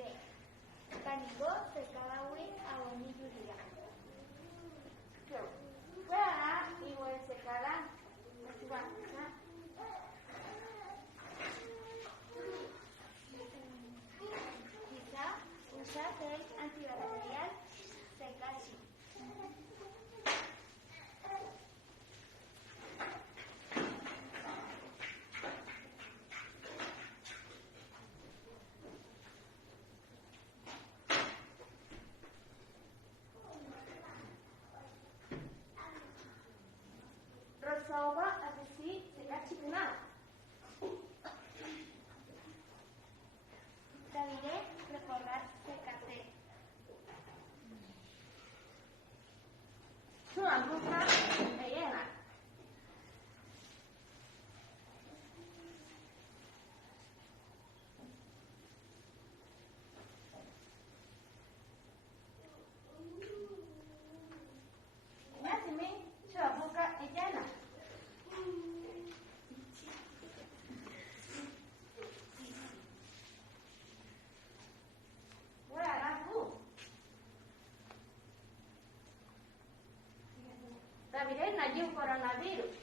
David, Canigo se Cadawi a Bonilluria. Fuera y vuelve se cada. Quizá usa gel antibacterial se casi. Rosaova así se cachi una. David recordar se cate. Su albuca bellena. Nacimi su albuca llena. David najiu coronavirus.